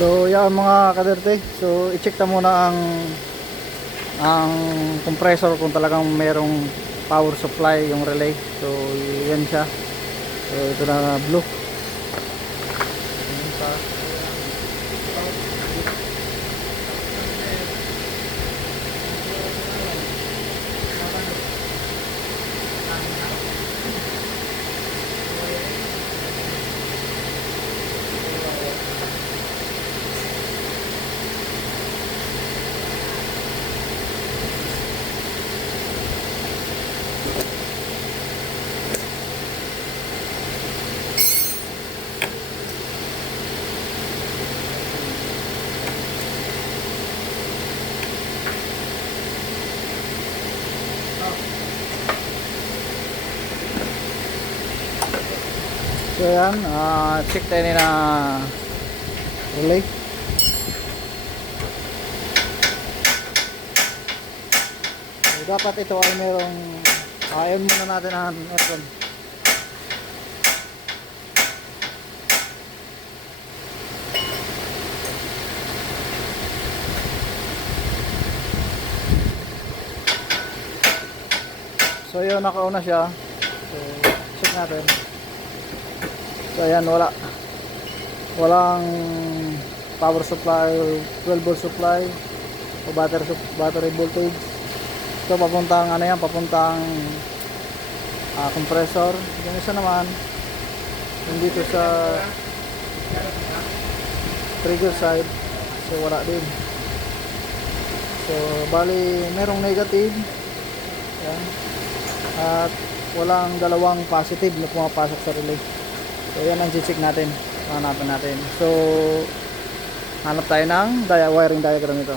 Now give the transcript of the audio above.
So yan mga kaderte, so i-check na muna ang compressor kung talagang merong power supply yung relay. So yan siya. So ito na blue. So yan, check tayo na relay. So, dapat ito ay merong ayon muna natin ang aircon. So yun, nakauna siya. So check natin. So ayan, walang power supply, 12 volt supply o battery voltage. So papuntang ano yan, papuntang compressor. Yung isa naman dito sa trigger side, so wala din. So bali merong negative yan, at walang dalawang positive na pumapasok sa relay. So yan ang check natin, hanapin natin. So hanap tayo ng wiring diagram ito.